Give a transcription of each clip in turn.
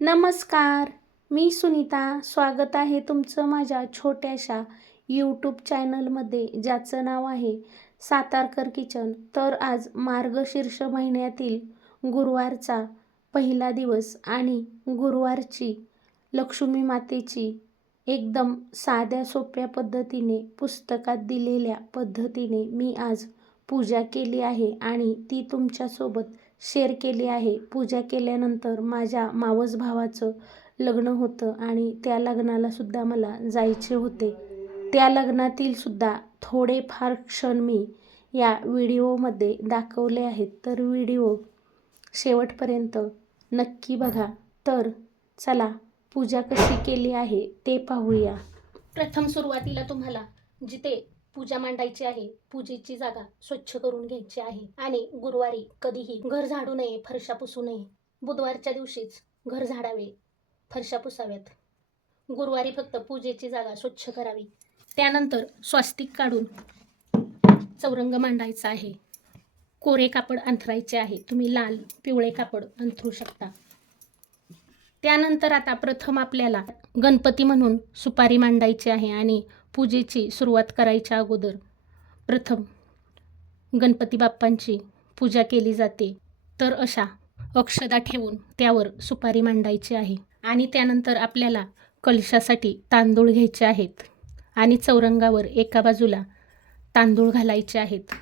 नमस्कार मी सुनीता. स्वागत आहे तुमचं माझ्या छोट्याशा यूट्यूब चॅनलमध्ये ज्याचं नाव आहे सातारकर किचन. तर आज मार्गशीर्ष महिन्यातील गुरुवारचा पहिला दिवस आणि गुरुवारची लक्ष्मी मातेची एकदम साध्या सोप्या पद्धतीने पुस्तकात दिलेल्या पद्धतीने मी आज पूजा केली आहे आणि ती तुमच्यासोबत शेअर केली आहे. पूजा केल्यानंतर माझ्या मावस भावाचं लग्न होतं आणि त्या लग्नाला सुद्धा मला जायचे होते. त्या लग्नातील सुद्धा थोडेफार क्षण मी या व्हिडिओमध्ये दाखवले आहेत. तर व्हिडिओ शेवटपर्यंत नक्की बघा. तर चला पूजा कशी केली आहे ते पाहूया. प्रथम सुरुवातीला तुम्हाला जिथे पूजा मांडायची आहे. पूजेची जागा स्वच्छ करून घ्यायची आहे. आणि गुरुवारी कधीही घर झाडू नये फरशा पुसू नये. बुधवारच्या दिवशीच घर झाडावे फरशा पुसाव्यात. गुरुवारी फक्त पूजेची जागा स्वच्छ करावी. त्यानंतर स्वास्तिक काढून चौरंग मांडायचा आहे. कोरे कापड अंथरायचे आहे. तुम्ही लाल पिवळे कापड अंथरू शकता. त्यानंतर आता प्रथम आपल्याला गणपती म्हणून सुपारी मांडायची आहे आणि पूजेची सुरुवात करायच्या अगोदर प्रथम गणपती बाप्पांची पूजा केली जाते. तर अशा अक्षदा ठेवून त्यावर सुपारी मांडायची आहे आणि त्यानंतर आपल्याला कलशासाठी तांदूळ घ्यायचे आहेत आणि चौरंगावर एका बाजूला तांदूळ घालायचे आहेत.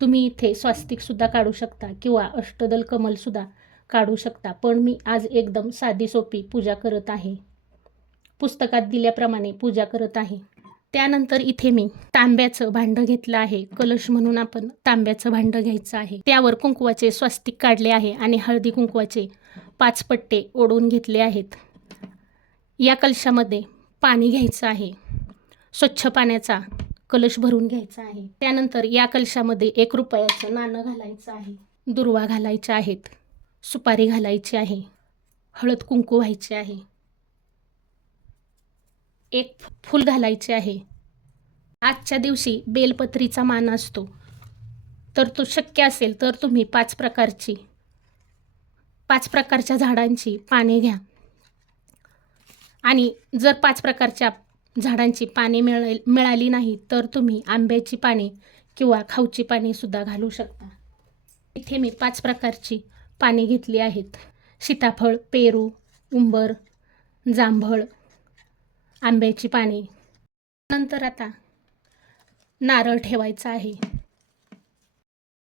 तुम्ही इथे स्वास्तिकसुद्धा काढू शकता किंवा अष्टदल कमलसुद्धा काढू शकता पण मी आज एकदम साधी सोपी पूजा करत आहे. पुस्तकात दिल्याप्रमाणे पूजा करत आहे. त्यानंतर इथे मी तांब्याचं भांडं घेतलं आहे. कलश म्हणून आपण तांब्याचं भांडं घ्यायचं आहे. त्यावर कुंकवाचे स्वस्तिक काढले आहे आणि हळदी कुंकवाचे पाच पट्टे ओढून घेतले आहेत. या कलशामध्ये पाणी घ्यायचं आहे. स्वच्छ पाण्याचा कलश भरून घ्यायचा आहे. त्यानंतर या कलशामध्ये एक रुपयाचं नाणं घालायचं आहे. दुर्वा घालायच्या आहेत. सुपारी घालायची आहे. हळद कुंकू व्हायचे आहे. एक फूल घालायचे आहे. आजच्या दिवशी बेलपत्रीचा मान असतो. तर तो शक्य असेल तर तुम्ही पाच प्रकारची पाच प्रकारच्या झाडांची पाने घ्या. आणि जर पाच प्रकारच्या झाडांची पाने मिळ मिळाली नाही तर तुम्ही आंब्याची पाने किंवा खाऊची पानेसुद्धा घालू शकता. इथे मी पाच प्रकारची पाने घेतली आहेत. सीताफळ पेरू उंबर जांभळ आंब्याची पाने. नंतर आता नारळ ठेवायचा आहे.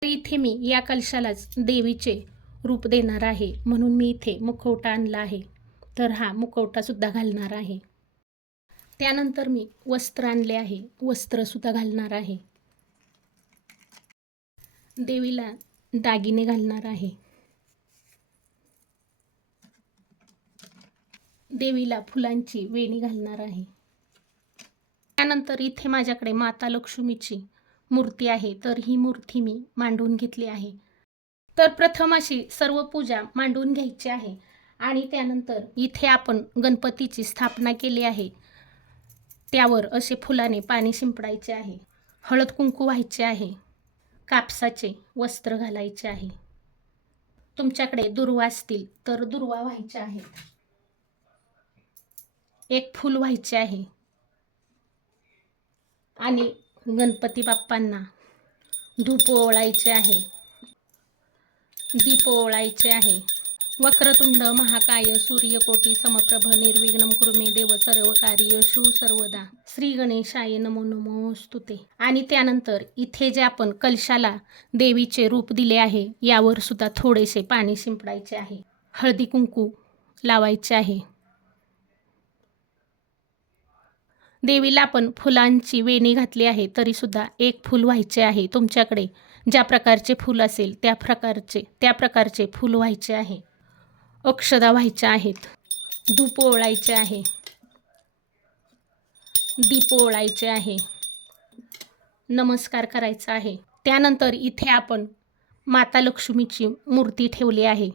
तर इथे मी या कलशालाच देवीचे रूप देणार आहे. म्हणून मी इथे मुखवटा आणला आहे. तर हा मुखवटासुद्धा घालणार आहे. त्यानंतर मी वस्त्र आणले आहे. वस्त्रसुद्धा घालणार आहे. देवीला दागिने घालणार आहे. देवीला फुलांची वेणी घालणार आहे. त्यानंतर इथे माझ्याकडे माता लक्ष्मीची मूर्ती आहे तर ही मूर्ती मी मांडून घेतली आहे. तर प्रथम अशी सर्व पूजा मांडून घ्यायची आहे आणि त्यानंतर इथे आपण गणपतीची स्थापना केली आहे. त्यावर असे फुलाने पाणी शिंपडायचे आहे हळद कुंकू व्हायचे आहे कापसाचे वस्त्र घालायचे आहे. तुमच्याकडे दुर्वा असतील तर दुर्वा व्हायच्या आहेत. एक फूल व्हायचे आहे. आणि गणपती बाप्पांना धूप ओळायचे आहे. दीप ओळायचे आहे. वक्रतुंड महाकाय सूर्यकोटी समप्रभ निर्विघ्नम कृमे देव सर्व कार्य शु सर्वदा. श्री गणेशाय नमो नमो स्तुते. आणि त्यानंतर इथे जे आपण कलशाला देवीचे रूप दिले आहे यावर सुद्धा थोडेसे पाणी शिंपडायचे आहे. हळदी कुंकू लावायचे आहे. देवीला आपण फुलांची वेणी घातली आहे तरीसुद्धा एक फूल व्हायचे आहे तुमच्याकडे. ज्या प्रकारचे फूल असेल त्या प्रकारचे त्या प्रकारचे फूल व्हायचे आहे. अक्षदा व्हायच्या आहेत. धूप ओळायचे आहे. दीप ओळायचे आहे. नमस्कार करायचा आहे. त्यानंतर इथे आपण माता लक्ष्मीची मूर्ती ठेवली आहे.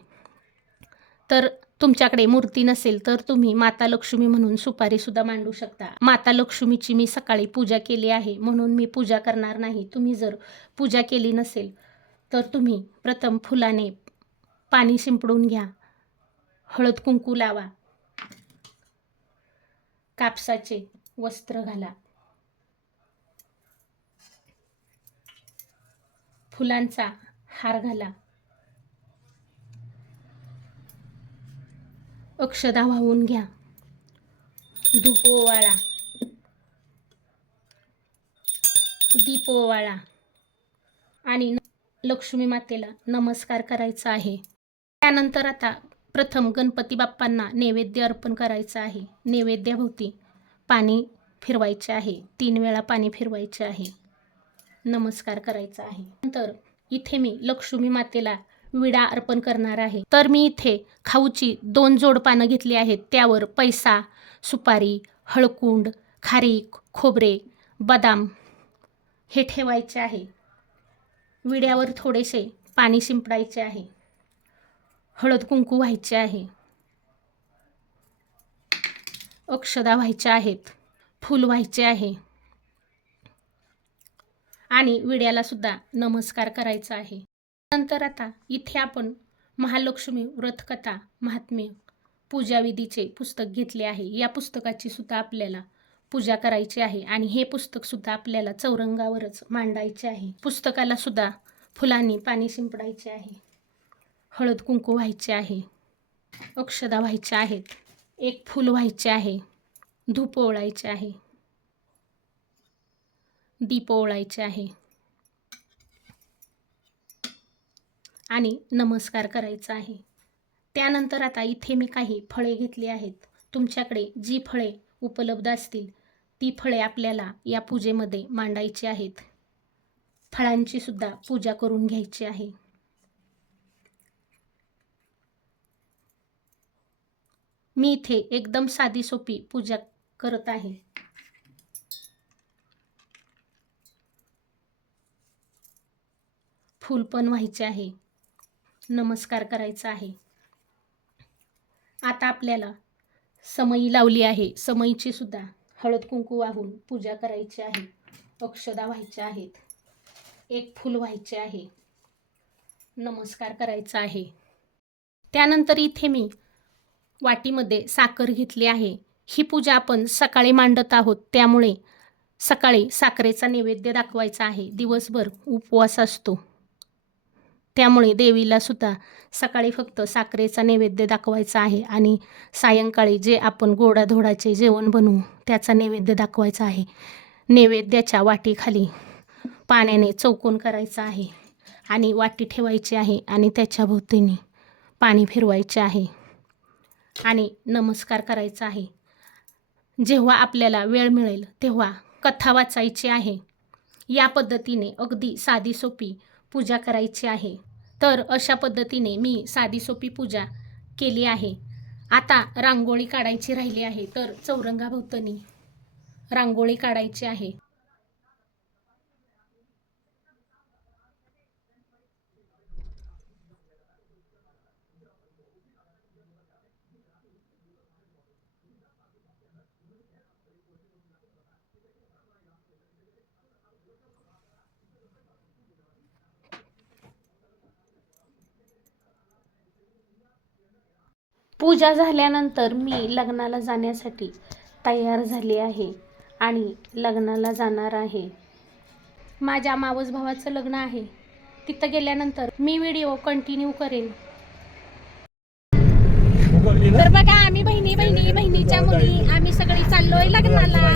तर तुमच्याकडे मूर्ती नसेल तर तुम्ही माता लक्ष्मी म्हणून सुपारीसुद्धा मांडू शकता. माता लक्ष्मीची मी सकाळी पूजा केली आहे म्हणून मी पूजा करणार नाही. तुम्ही जर पूजा केली नसेल तर तुम्ही प्रथम फुलाने पाणी शिंपडून घ्या. हळद कुंकू लावा. कापसाचे वस्त्र घाला. फुलांचा हार घाला. अक्षदा वाहून घ्या. धूप ओवाळा आणि लक्ष्मी मातेला नमस्कार करायचा आहे. त्यानंतर आता प्रथम गणपती बाप्पांना नैवेद्य अर्पण करायचं आहे. नैवेद्याभोवती पाणी फिरवायचे आहे. तीन वेळा पाणी फिरवायचे आहे. नमस्कार करायचा आहे. नंतर इथे मी लक्ष्मी मातेला विडा अर्पण करणार आहे. तर मी इथे खाऊची दोन जोड पानं घेतली आहेत. त्यावर पैसा सुपारी हळकुंड खारीक खोबरे बदाम हे ठेवायचे आहे. विड्यावर थोडेसे पाणी शिंपडायचे आहे. हळद कुंकू व्हायचे आहे. अक्षदा व्हायच्या आहेत. फूल व्हायचे आहे. आणि विड्याला सुद्धा नमस्कार करायचा आहे. नंतर आता इथे आपण महालक्ष्मी व्रतकथा महात्म्य पूजाविधीचे पुस्तक घेतले आहे. या पुस्तकाची सुद्धा आपल्याला पूजा करायची आहे आणि हे पुस्तक सुद्धा आपल्याला चौरंगावरच मांडायचे आहे. पुस्तकाला सुद्धा फुलांनी पाणी शिंपडायचे आहे. हळद कुंकू व्हायचे आहे. अक्षदा व्हायच्या आहेत. एक फूल व्हायचे आहे. धूप ओळायचे आहे. दीप ओळायचे आहे. आणि नमस्कार करायचा आहे. त्यानंतर आता इथे मी काही फळे घेतली आहेत. तुमच्याकडे जी फळे उपलब्ध असतील ती फळे आपल्याला या पूजेमध्ये मांडायची आहेत. फळांची सुद्धा पूजा करून घ्यायची आहे. मी इथे एकदम साधी सोपी पूजा करत आहे. फूल पण व्हायचे आहे. नमस्कार करायचा आहे. आता आपल्याला समई लावली आहे. समईची सुद्धा हळद कुंकू वाहून पूजा करायची आहे. अक्षदा व्हायच्या आहेत. एक फूल व्हायचे आहे. नमस्कार करायचा आहे. त्यानंतर इथे मी वाटीमध्ये साखर घेतली आहे. ही पूजा आपण सकाळी मांडत आहोत. त्यामुळे सकाळी साखरेचा नैवेद्य दाखवायचा आहे. दिवसभर उपवास असतो. त्यामुळे देवीला सुद्धा सकाळी फक्त साखरेचा नैवेद्य दाखवायचा आहे आणि सायंकाळी जे आपण गोडाधोडाचे जेवण बनवू त्याचा नैवेद्य दाखवायचा आहे. नैवेद्याच्या वाटीखाली पाण्याने चौकोन करायचा आहे आणि वाटी ठेवायची आहे आणि त्याच्या भोवतीने पाणी फिरवायचे आहे आणि नमस्कार करायचा आहे. जेव्हा आपल्याला वेळ मिळेल तेव्हा कथा वाचायची आहे. या पद्धतीने अगदी साधी सोपी पूजा करायची आहे. तर अशा पद्धतीने मी साधी सोपी पूजा केली आहे. आता रांगोळी काढायची राहिली आहे तर चौरंगाभोवतणी रांगोळी काढायची आहे. पूजा झाल्यानंतर मी लग्नाला जाण्यासाठी तयार झाले आहे आणि लग्नाला जाणार आहे. माझ्या मावस भावाचं लग्न आहे. तिथं गेल्यानंतर मी व्हिडिओ कंटिन्यू करेन. तर बघा आम्ही बहिणी बहिणी बहिणीच्या मुली आम्ही सगळी चाललोय लग्नाला.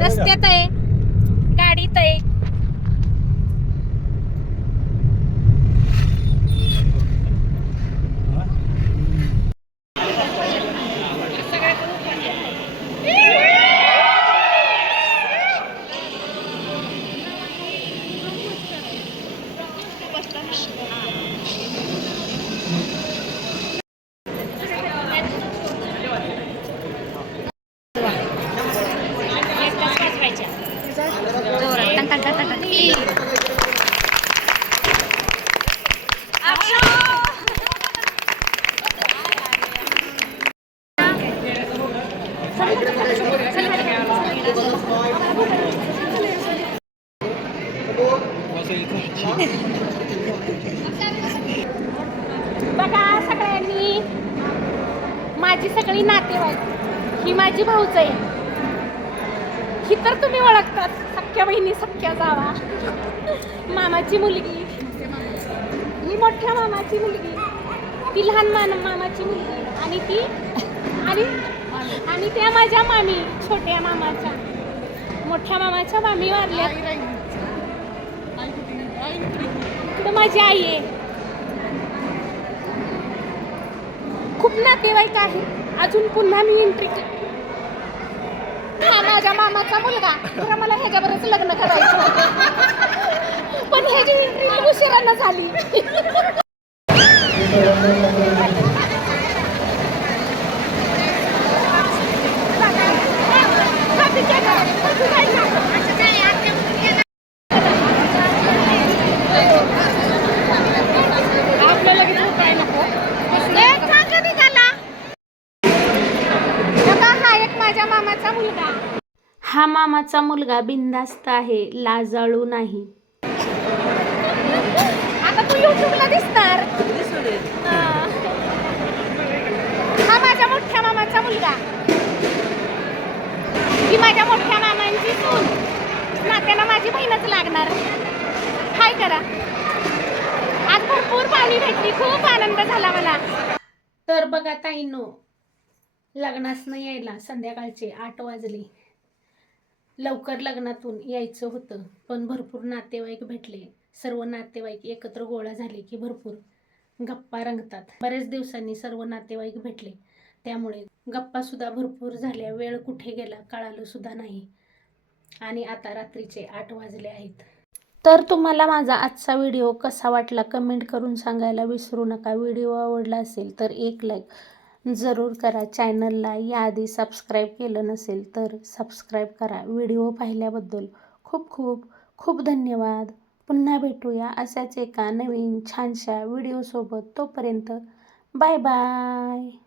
रस्त्यात आहे गाडीत आहे. बघा सगळ्यांनी. माझी सगळी नातेवाईक ही माझी भाऊच आहे ही तर तुम्ही ओळखतात. सख्या बहिणी सख्या जावा. मामाची मुलगी. ही मोठ्या मामाची मुलगी. ती लहान मान मामाची मुलगी. आणि ती आणि आणि त्या माझ्या मामी छोट्या मामाच्या. मोठ्या मामाच्या मामी वारल्या इकडं माझी आई आहे. खूप नातेवाईक आहे. अजून पुन्हा मी एंट्री हा माझ्या मामाचा मुलगा तर मला ह्याच्यावरच लग्न करायचं होतं. पण ह्याची एंट्री उशिरानं झाली आपल्याला काय नको निघाला बघा हा एक माझ्या मामाचा मुलगा मामाचा मुलगा बिंदास्त आहे लाजाळू नाही. आता तू युट्यूबला दिसणार. हा. माझ्या मोठ्या मामाचा मुलगा. ही माझ्या मोठ्या मामांची सून. नात्याला माझी बहीणच लागणार. हाय करा. आज भरपूर पाणी भेटली खूप आनंद झाला मला. तर बघा ताईनो लग्नासनं यायला संध्याकाळचे आठ वाजले. लवकर लग्नातून यायचं होतं पण भरपूर नातेवाईक भेटले. सर्व नातेवाईक एकत्र गोळा झाले की भरपूर गप्पा रंगतात. बऱ्याच दिवसांनी सर्व नातेवाईक भेटले. त्यामुळे गप्पासुद्धा भरपूर झाल्या. वेळ कुठे गेला कळालं सुद्धा नाही. आणि आता रात्रीचे आठ वाजले आहेत. तर तुम्हाला माझा आजचा व्हिडिओ कसा वाटला कमेंट करून सांगायला विसरू नका. व्हिडिओ आवडला असेल तर एक लाईक जरूर करा. चॅनलला याआधी सबस्क्राईब केलं नसेल तर सबस्क्राईब करा. व्हिडिओ पाहिल्याबद्दल खूप खूप खूप धन्यवाद. पुन्हा भेटूया अशाच एका नवीन छानशा व्हिडिओसोबत तोपर्यंत बाय बाय